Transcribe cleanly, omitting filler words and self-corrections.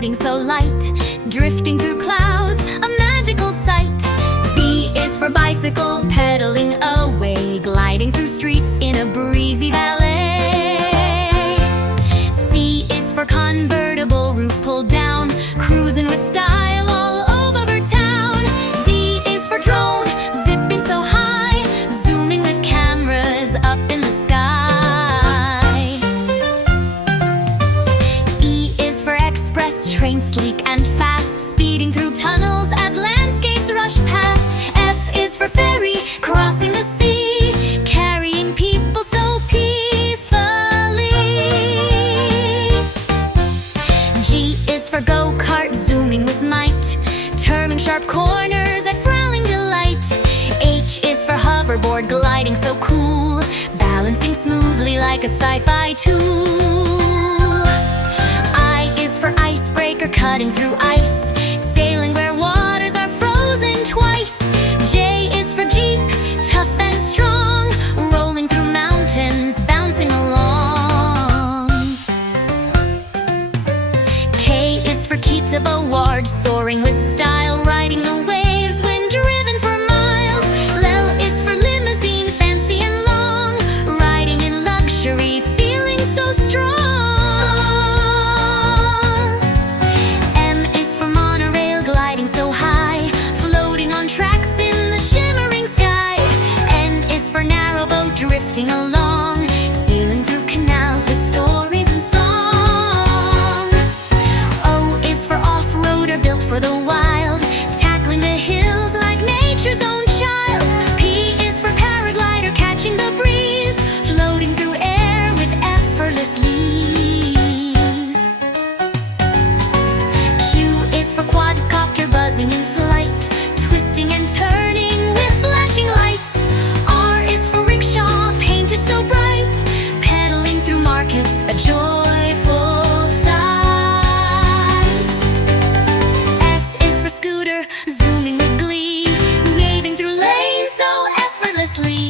floating so light, drifting through clouds, a magical sight. B is for bicycle, pedaling away, gliding through streets in a breezy ballet. C is for convertible, roof pulled down, cruising with style all over town. D is for drone, zipping so high, zooming with cameras up in the sky. E is for express, train sleek and fast, speeding through tunnels as landscapes rush past. F is for ferry, crossing the sea, carrying people so peacefully. G is for go-kart, zooming with might, turning sharp corners at frowning delight. H is for hoverboard, gliding so cool, balancing smoothly like a sci-fi tool. I is for icebreaker, cutting through ice, sailing where waters are frozen twice. J is for jeep, tough and strong, rolling through mountains, bouncing along. K is for keep to Boward, soaring with style, riding the waves when driven for miles. L is for limousine, fancy and long, riding in luxury, feeling so strong. M is for monorail, gliding so high, floating on tracks in the shimmering sky. N is for narrowboat, drifting along, sailing through canals with stories and song. O is for off-roader, built for the wild, tackling the hills like nature's own child. P is for paraglider, catching the breeze, floating through air with effortless ease. Q is for quadcopter, buzzing in flight, twisting and turning with flashing lights. R is for rickshaw, painted so bright, pedaling through markets, a joyful sight. S is for scooter, zooming with glee, waving through lanes so effortlessly.